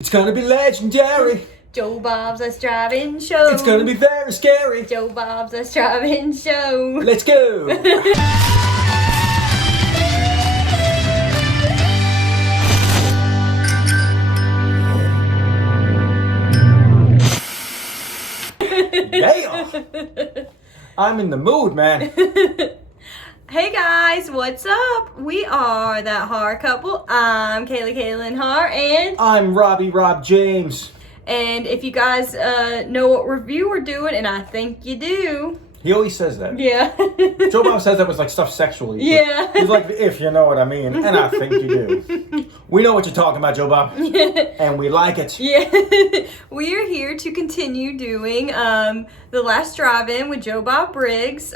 It's gonna be legendary. Joe Bob's Us Driving Show. It's gonna be very scary. Joe Bob's Us Driving Show. Let's go. Yeah. I'm in the mood, man. Hey guys, what's up? We are That Horror Couple. I'm Kaylee Kaylin Har, and I'm Rob James. And if you guys know what review we're doing, and I think you do. He always says that. Yeah. Joe Bob says that was like stuff sexually. Yeah. He's like, if you know what I mean, and I think you do. We know what you're talking about, Joe Bob. And we like it. Yeah. We are here to continue doing The Last Drive-In with Joe Bob Briggs,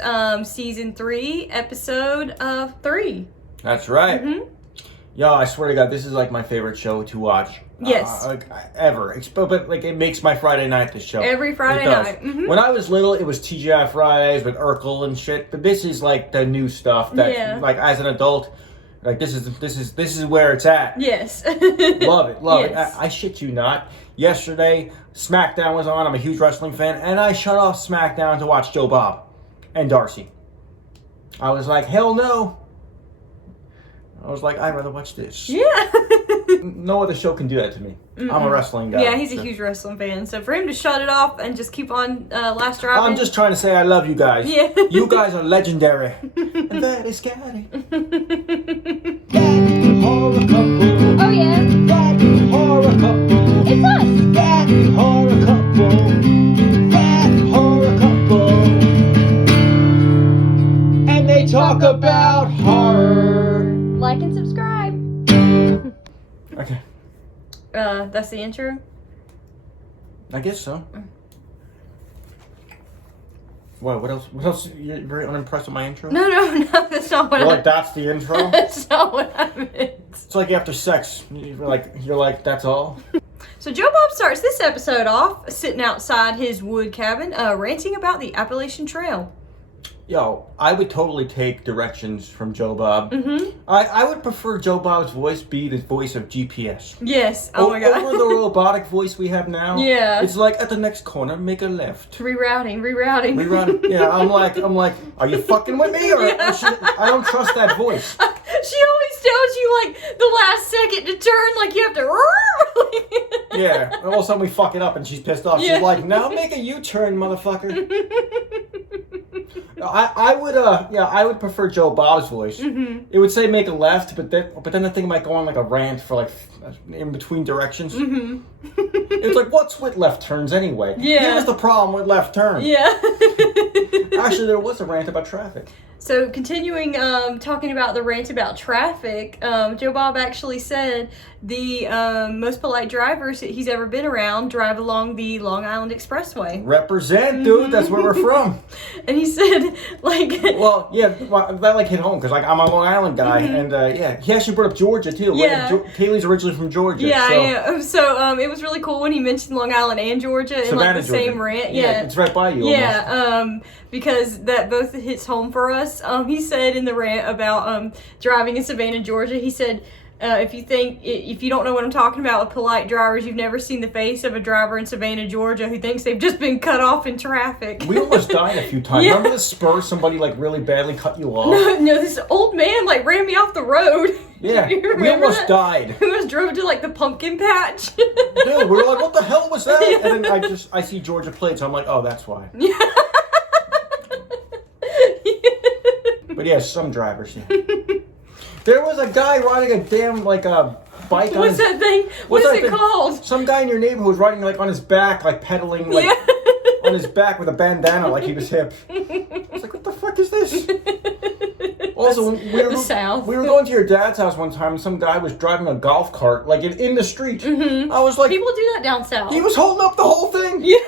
Season 3, Episode 3. That's right. Mm-hmm. Yo, I swear to God, this is like my favorite show to watch. Yes. Ever. But like, it makes my Friday night, this show. Every Friday night. Mm-hmm. When I was little, it was TGI Fridays with Urkel and shit. But this is like the new stuff that, like, as an adult, like this is where it's at. Yes. Love it. Yes. I shit you not. Yesterday, SmackDown was on. I'm a huge wrestling fan, and I shut off SmackDown to watch Joe Bob and Darcy. I was like, hell no. I was like, I'd rather watch this. Yeah. No other show can do that to me. I'm a wrestling guy. Yeah, he's a huge wrestling fan. So for him to shut it off and just keep on Last Drive-In. I'm just trying to say I love you guys. Yeah. You guys are legendary. And that is scary. That horror couple. Oh, yeah. That horror couple. It's us. That horror couple. That horror couple. And they talk about horror. Like and subscribe. Okay. That's the intro? I guess so. What else? What else? You're very unimpressed with my intro? No, that's not what You're I like, that's the intro? That's not what I meant. It's like after sex. You're like, that's all? So Joe Bob starts this episode off sitting outside his wood cabin, ranting about the Appalachian Trail. Yo, I would totally take directions from Joe Bob. Mm-hmm. I would prefer Joe Bob's voice be the voice of GPS. Yes. Oh my God. Over the robotic voice we have now. Yeah. It's like, at the next corner, make a left. Rerouting. Rerun. Yeah, I'm like, are you fucking with me? Or I don't trust that voice. She always tells you, like, the last second to turn, like, you have to... Yeah, and all of a sudden we fuck it up and she's pissed off. Yeah. She's like, now make a U-turn, motherfucker. I would prefer Joe Bob's voice. Mm-hmm. It would say make a left, but then the thing might go on like a rant for like in between directions. Mm-hmm. It's like, what's with left turns anyway? Yeah. Here's the problem with left turn. Yeah. Actually, there was a rant about traffic. So continuing talking about the rant about traffic, Joe Bob actually said the most polite drivers he's ever been around drive along the Long Island Expressway. Represent, dude. That's where we're from. And he said, like... Well, that like hit home because like I'm a Long Island guy, and yeah, he actually brought up Georgia too. Yeah. Kaylee's originally from Georgia. Yeah, so. I am. So it was really cool when he mentioned Long Island and Georgia in like the Savannah, same Georgia. rant. Yeah, it's right by you. Yeah, because that both hits home for us. He said in the rant about driving in Savannah, Georgia, he said, if you don't know what I'm talking about with polite drivers, you've never seen the face of a driver in Savannah, Georgia who thinks they've just been cut off in traffic. We almost died a few times. Yeah. Remember the spur? Somebody like really badly cut you off. No, this old man like ran me off the road. Yeah, Do you we almost that? died. We almost drove to like the pumpkin patch. Dude, we were like, what the hell was that? And then I see Georgia plates. I'm like, oh, that's why. Yeah. But yeah, some drivers. Yeah. There was a guy riding a damn like a bike. What's that thing? What is it called? Some guy in your neighborhood was riding like on his back, like pedaling like on his back with a bandana, like he was hip. I was like, what the fuck is this? Also, we were going to your dad's house one time, and some guy was driving a golf cart like in the street. Mm-hmm. I was like, People do that down south. he was holding up the whole thing. Yeah.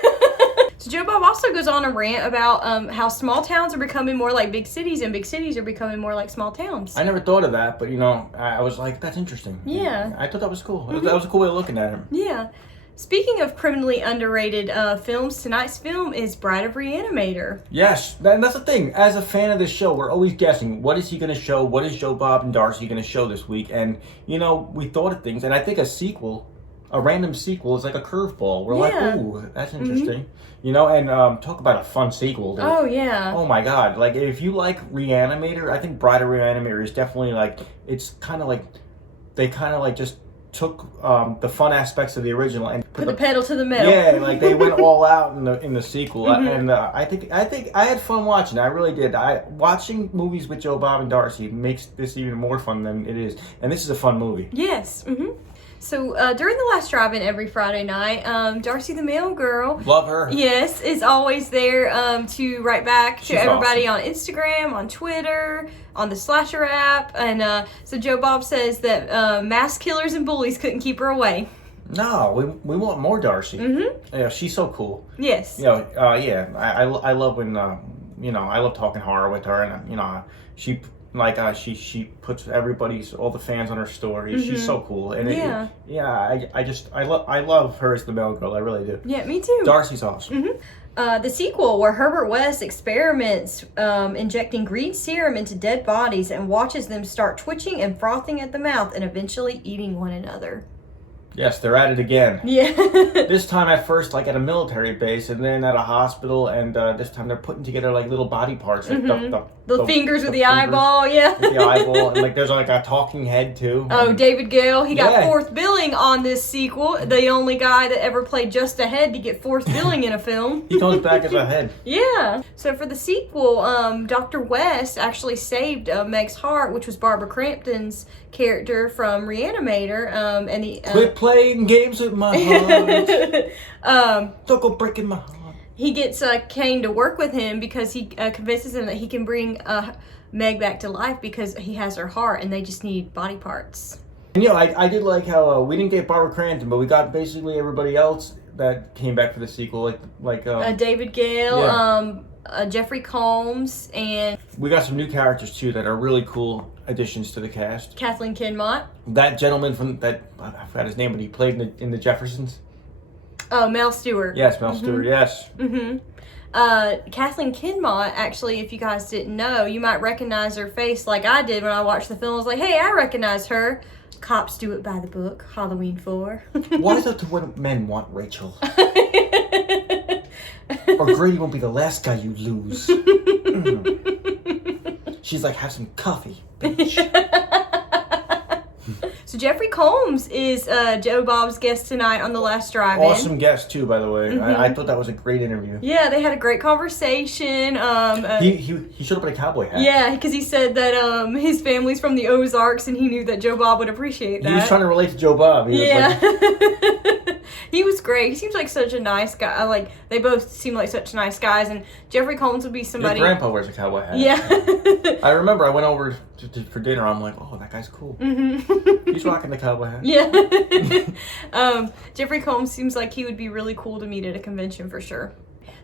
So Joe Bob also goes on a rant about how small towns are becoming more like big cities and big cities are becoming more like small towns. I never thought of that, but I was like, that's interesting. Yeah. I thought that was cool. That was a cool way of looking at him. Yeah. Speaking of criminally underrated films, tonight's film is Bride of Reanimator. Yes, and that's the thing. As a fan of this show, we're always guessing, what is he going to show? What is Joe Bob and Darcy going to show this week? And, we thought of things, and I think a sequel a random sequel is like a curveball. We're like, ooh, that's interesting. Mm-hmm. You know, and talk about a fun sequel. Dude. Oh, yeah. Oh, my God. Like, if you like Reanimator, I think Bride of Reanimator is definitely, like, it's kind of like, they kind of, like, just took the fun aspects of the original and put the pedal to the metal. Yeah, like, they went all out in the sequel. And I think I had fun watching it. I really did. Watching movies with Joe Bob and Darcy makes this even more fun than it is. And this is a fun movie. Yes. So during the last drive-in every Friday night, Darcy the Mail Girl, love her. Yes, is always there to write back to everybody awesome. on Instagram, on Twitter, on the Slasher app, and so Joe Bob says that mass killers and bullies couldn't keep her away. No, we want more Darcy. Yeah, she's so cool. Yes. You know, I love when you know, I love talking horror with her, and you know, she puts all the fans on her story. She's so cool, and I love her as the Mail Girl. I really do. Yeah, me too. Darcy's awesome. The sequel, where Herbert West experiments injecting green serum into dead bodies and watches them start twitching and frothing at the mouth and eventually eating one another. Yes, they're at it again. Yeah. This time at first, like at a military base, and then at a hospital, and this time they're putting together like little body parts, like the fingers with the eyeball, yeah. With the eyeball, and like there's like a talking head too. Oh, David Gale, he got fourth billing on this sequel. The only guy that ever played just a head to get fourth billing in a film. He comes back as a head. Yeah. So for the sequel, Dr. West actually saved Meg's heart, which was Barbara Crampton's character from Reanimator, and the quit playing games with my heart. Don't go breaking my heart. He gets Kane to work with him because he convinces him that he can bring Meg back to life because he has her heart and they just need body parts. And you know, I did like how we didn't get Barbara Crampton, but we got basically everybody else that came back for the sequel, like David Gale, Jeffrey Combs, and we got some new characters too that are really cool additions to the cast. Kathleen Kinmont. That gentleman from that, I forgot his name, but he played in the Jeffersons. Oh, Mel Stewart. Yes, Mel Stewart. Yes. Kathleen Kinmont, actually, if you guys didn't know, you might recognize her face like I did when I watched the film. I was like, hey, I recognize her. Cops do it by the book. Halloween 4. Why is it to what men want, Rachel? Or Grady won't be the last guy you lose. She's like, have some coffee, bitch. So Jeffrey Combs is Joe Bob's guest tonight on The Last Drive-In. Awesome guest too, by the way. I thought that was a great interview. Yeah, they had a great conversation. He showed up in a cowboy hat. Yeah, because he said that his family's from the Ozarks, and he knew that Joe Bob would appreciate that. He was trying to relate to Joe Bob. He was like, he was great. He seems like such a nice guy. Like, they both seem like such nice guys, and Jeffrey Combs would be somebody. Your grandpa wears a cowboy hat. Yeah. I remember I went over for dinner. I'm like, oh, that guy's cool. He's rocking the cowboy hat. Yeah. Jeffrey Combs seems like he would be really cool to meet at a convention for sure.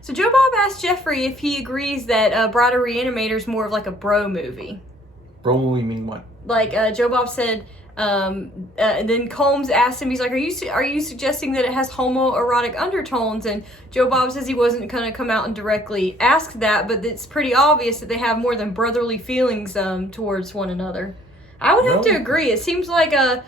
So Joe Bob asked Jeffrey if he agrees that Bride of Reanimator is more of like a bro movie. Bro movie mean what? Like Joe Bob said. And then Combs asked him, he's like, are you suggesting that it has homoerotic undertones? And Joe Bob says he wasn't going to come out and directly ask that, but it's pretty obvious that they have more than brotherly feelings towards one another. I would have to agree. It seems like that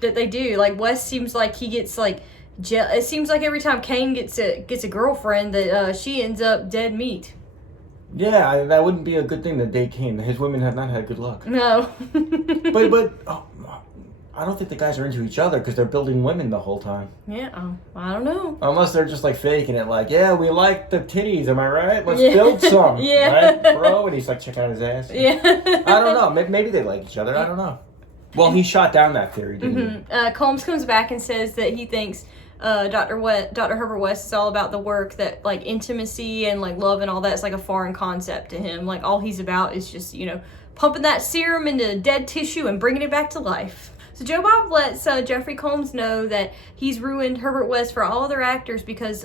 they do. Like Wes seems like he gets like it seems like every time Kane gets a girlfriend that she ends up dead meat. Yeah, that wouldn't be a good thing that date Kane. His women have not had good luck. No. but I don't think the guys are into each other because they're building women the whole time. Yeah, I don't know. Unless they're just like faking it, like, yeah, we like the titties, am I right? Let's build some, right, bro? And he's like checking out his ass. Yeah. I don't know. Maybe they like each other. I don't know. Well, he shot down that theory, didn't he? Combs comes back and says that he thinks Dr. Herbert West is all about the work, that like intimacy and like love and all that's like a foreign concept to him. Like all he's about is just, pumping that serum into dead tissue and bringing it back to life. So Joe Bob lets Jeffrey Combs know that he's ruined Herbert West for all other actors because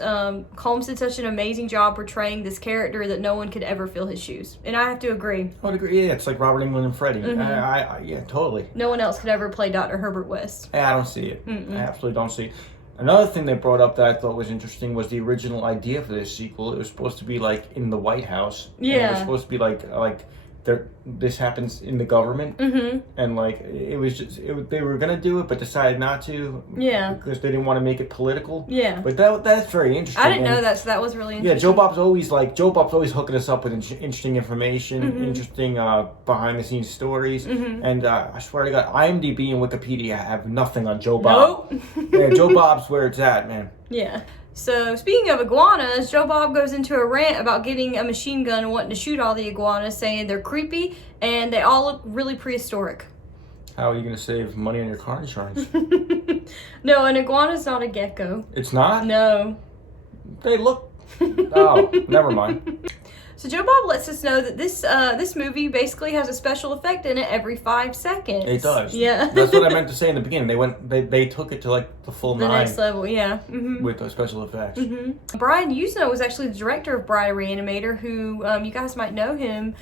Combs did such an amazing job portraying this character that no one could ever fill his shoes. And I have to agree. I would agree. Yeah, it's like Robert Englund and Freddie. Yeah, totally. No one else could ever play Dr. Herbert West. I don't see it. I absolutely don't see it. Another thing they brought up that I thought was interesting was the original idea for this sequel. It was supposed to be like in the White House. Yeah. And it was supposed to be like this happens in the government, and like it was just they were gonna do it but decided not to, because they didn't want to make it political. But that's very interesting. I didn't know that, so that was really interesting. Joe Bob's always hooking us up with interesting information, interesting behind the scenes stories, and I swear to God, IMDb and Wikipedia have nothing on Joe Bob. Yeah, Joe Bob's where it's at, man. Yeah. So, speaking of iguanas, Joe Bob goes into a rant about getting a machine gun and wanting to shoot all the iguanas, saying they're creepy and they all look really prehistoric. How are you going to save money on your car insurance? No, an iguana's not a gecko. It's not? No. They look... Oh, never mind. So Joe Bob lets us know that this movie basically has a special effect in it every 5 seconds. It does. Yeah. That's what I meant to say in the beginning. They took it to like the full 9. The next level, yeah. With the special effects. Brian Usno was actually the director of Bride a Reanimator, who you guys might know him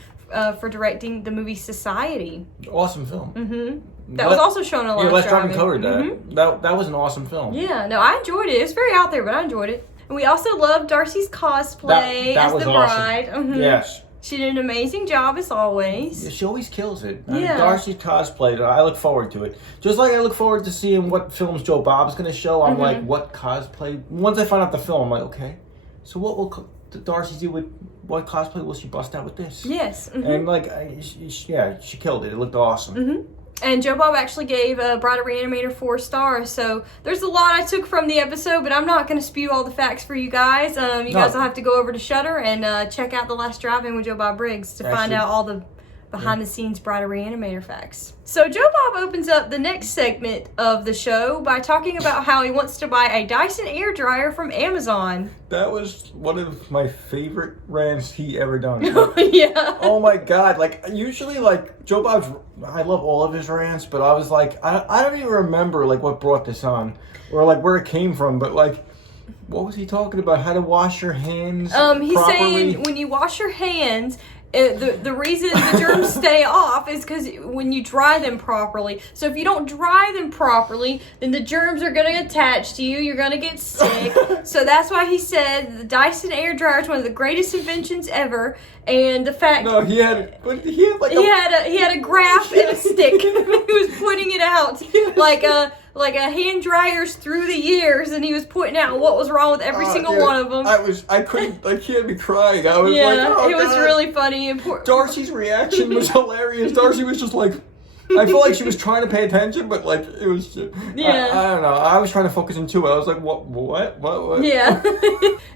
for directing the movie Society. Awesome film. That was also shown a lot. Let's Drive and covered that. That was an awesome film. Yeah, no, I enjoyed it. It was very out there, but I enjoyed it. And we also loved Darcy's cosplay as the bride. Awesome. Yes. She did an amazing job as always. Yeah, she always kills it. Darcy's cosplay, I look forward to it. Just like I look forward to seeing what films Joe Bob's going to show. I'm like, what cosplay? Once I find out the film, I'm like, okay, so what will Darcy do with, what cosplay will she bust out with this? Yes. And like, she killed it. It looked awesome. And Joe Bob actually gave Bride a Reanimator 4 stars. So there's a lot I took from the episode, but I'm not going to spew all the facts for you guys. You guys will have to go over to Shudder and check out The Last Drive-In with Joe Bob Briggs to find out all the behind-the-scenes Bride a Reanimator facts. So Joe Bob opens up the next segment of the show by talking about how he wants to buy a Dyson air dryer from Amazon. That was one of my favorite rants he ever done. Yeah. Oh my God. Like, usually, like, Joe Bob's, I love all of his rants, but I was like, I don't even remember, like, what brought this on. Or, like, where it came from, but, like, what was he talking about? How to wash your hands He's properly? saying when you wash your hands, the reason the germs stay off is because when you dry them properly. So if you don't dry them properly, then the germs are going to attach to you. You're going to get sick. So that's why he said the Dyson air dryer is one of the greatest inventions ever. And the fact he had a graph and a stick. He was putting it out like a hand dryers through the years, and he was pointing out what was wrong with every single one of them. He had me crying. I was like, oh, it was God. really funny. Darcy's reaction was hilarious. Darcy was just like, I feel like she was trying to pay attention, but like it was just, I don't know. I was trying to focus into it. I was like, what? Yeah.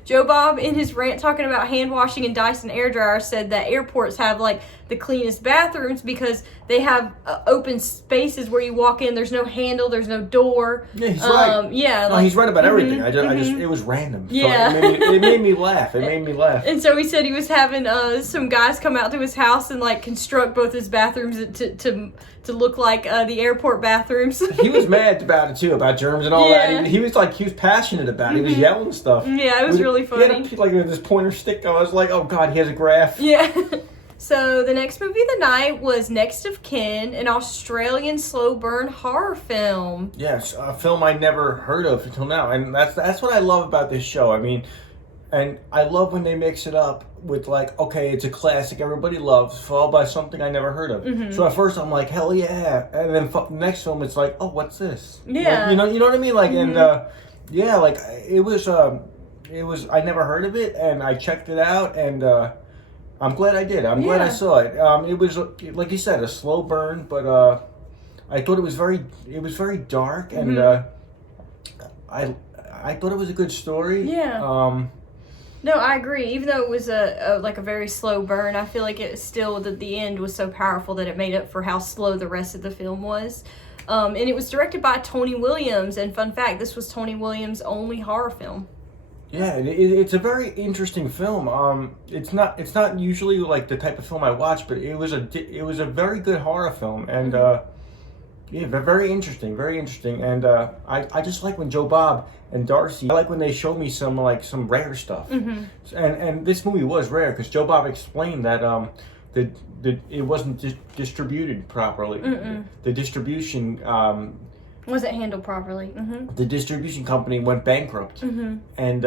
Joe Bob, in his rant talking about hand washing and Dyson air dryers, said that airports have like the cleanest bathrooms because they have open spaces where you walk in. There's no handle. There's no door. Yeah, he's right. Yeah, he's right about everything. I just it was random. Yeah. So it made me laugh. It made me laugh. And so he said he was having some guys come out to his house and like construct both his bathrooms to look like the airport bathrooms. He was mad about it too, about germs and all that. He was passionate about it. He was yelling stuff. Yeah, it was really funny. He had this pointer stick. I was like, oh God, he has a graph. Yeah. So the next movie of the night was Next of Kin, an Australian slow burn horror film. Yes, a film I never heard of until now, and that's what I love about this show. I mean, and I love when they mix it up with like, okay, it's a classic everybody loves, followed by something I never heard of. So at first I'm like, hell yeah, and then the next film it's like, oh, what's this? Yeah, like, you know what I mean? Like, and like it was I never heard of it, and I checked it out, and I'm glad I did. I'm glad I saw it. It was like you said, a slow burn, but I thought it was very dark, and I thought it was a good story. Yeah. No, I agree. Even though it was a very slow burn, I feel like it still the end was so powerful that it made up for how slow the rest of the film was. And it was directed by Tony Williams. And fun fact, this was Tony Williams' only horror film. Yeah, it's a very interesting film. It's not usually like the type of film I watch, but it was a very good horror film, and very interesting, and I just like when Joe Bob and Darcy, I like when they show me some rare stuff, and this movie was rare because Joe Bob explained that it wasn't distributed properly. The distribution wasn't handled properly. The distribution company went bankrupt, and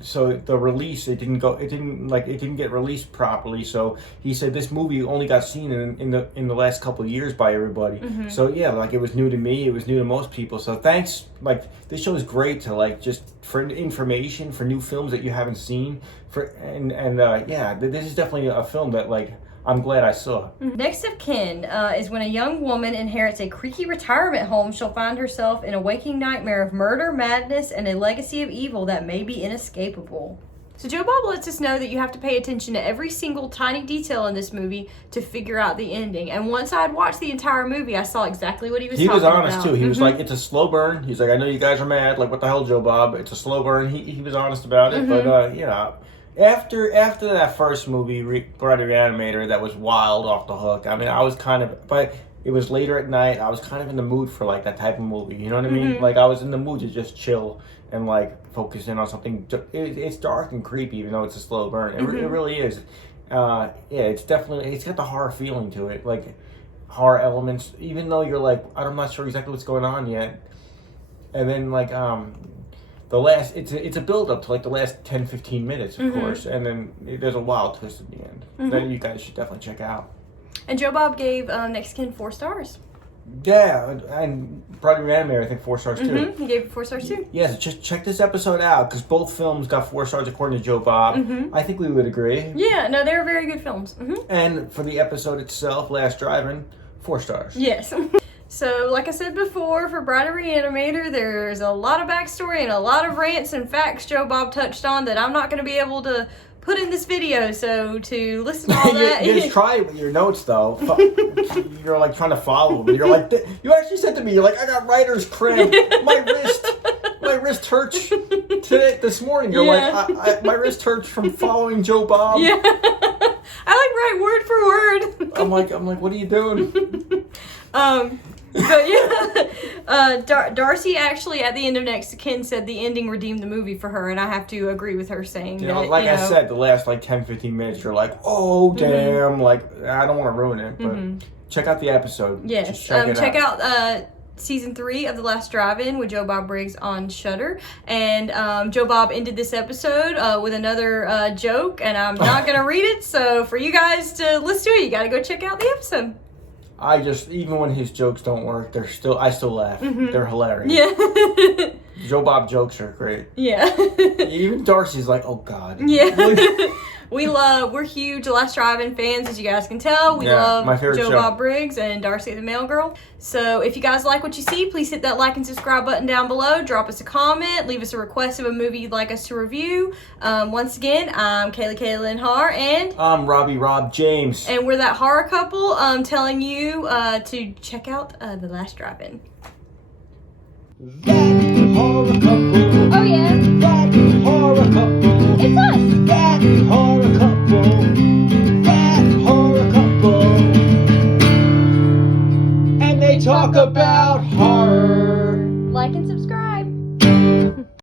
so the release, it didn't get released properly. So he said this movie only got seen in the last couple of years by everybody. So yeah, like it was new to me, it was new to most people. So thanks, like this show is great to like just for information, for new films that you haven't seen, yeah, this is definitely a film that like I'm glad I saw. Next of kin is when a young woman inherits a creaky retirement home, she'll find herself in a waking nightmare of murder, madness, and a legacy of evil that may be inescapable. So Joe Bob lets us know that you have to pay attention to every single tiny detail in this movie to figure out the ending. And once I had watched the entire movie, I saw exactly what he was talking about. He was honest, too. He was like, it's a slow burn. He's like, I know you guys are mad. Like, what the hell, Joe Bob? It's a slow burn. He was honest about it. But, after that first movie, Bride of the Reanimator, that was wild off the hook. I mean, I was kind of, but it was later at night. I was kind of in the mood for like that type of movie. You know what I mean? Like I was in the mood to just chill and like focus in on something. It's dark and creepy, even though it's a slow burn. It really is. Yeah, it's got the horror feeling to it, like horror elements. Even though you're like, I'm not sure exactly what's going on yet. And then like it's a build up to like the last 10-15 minutes, of course, and then there's a wild twist at the end that you guys should definitely check out. And Joe Bob gave Next of Kin 4 stars. Yeah, and Bride of the Reanimator, I think 4 stars too. He gave it 4 stars too. Yes, just check this episode out because both films got 4 stars according to Joe Bob. I think we would agree. Yeah, no, they were very good films. And for the episode itself, Last Drive-In, 4 stars. Yes. So, like I said before, for Bride of Reanimator, there's a lot of backstory and a lot of rants and facts Joe Bob touched on that I'm not going to be able to put in this video. So, to listen to all that... Just try it with your notes, though. You're, like, trying to follow them. You're like... You actually said to me, you're like, I got writer's cramp. My wrist hurts this morning. You're like, my wrist hurts from following Joe Bob. Yeah. I, like, write word for word. I'm like, what are you doing? But yeah, Darcy actually at the end of Next of Kin said the ending redeemed the movie for her, and I have to agree with her saying that. Like I said, the last like 10-15 minutes, you're like, oh damn, like I don't want to ruin it, but check out the episode. Yes, check out season 3 of The Last Drive-In with Joe Bob Briggs on Shudder, and Joe Bob ended this episode with another joke, and I'm not gonna read it. So for you guys to listen to it, you got to go check out the episode. Even when his jokes don't work, I still laugh. They're hilarious. Yeah. Joe Bob jokes are great. Yeah. Even Darcy's like, oh God. Yeah. We're huge The Last Drive-In fans, as you guys can tell. We love Joe Bob Briggs and Darcy the Mail Girl. So if you guys like what you see, please hit that like and subscribe button down below. Drop us a comment. Leave us a request of a movie you'd like us to review. Once again, I'm Kayla Lynn Har, and I'm Rob James. And we're that horror couple telling you to check out The Last Drive-In. That horror couple. Oh yeah. That horror couple. It's us. That horror couple. That horror couple. And they talk about horror.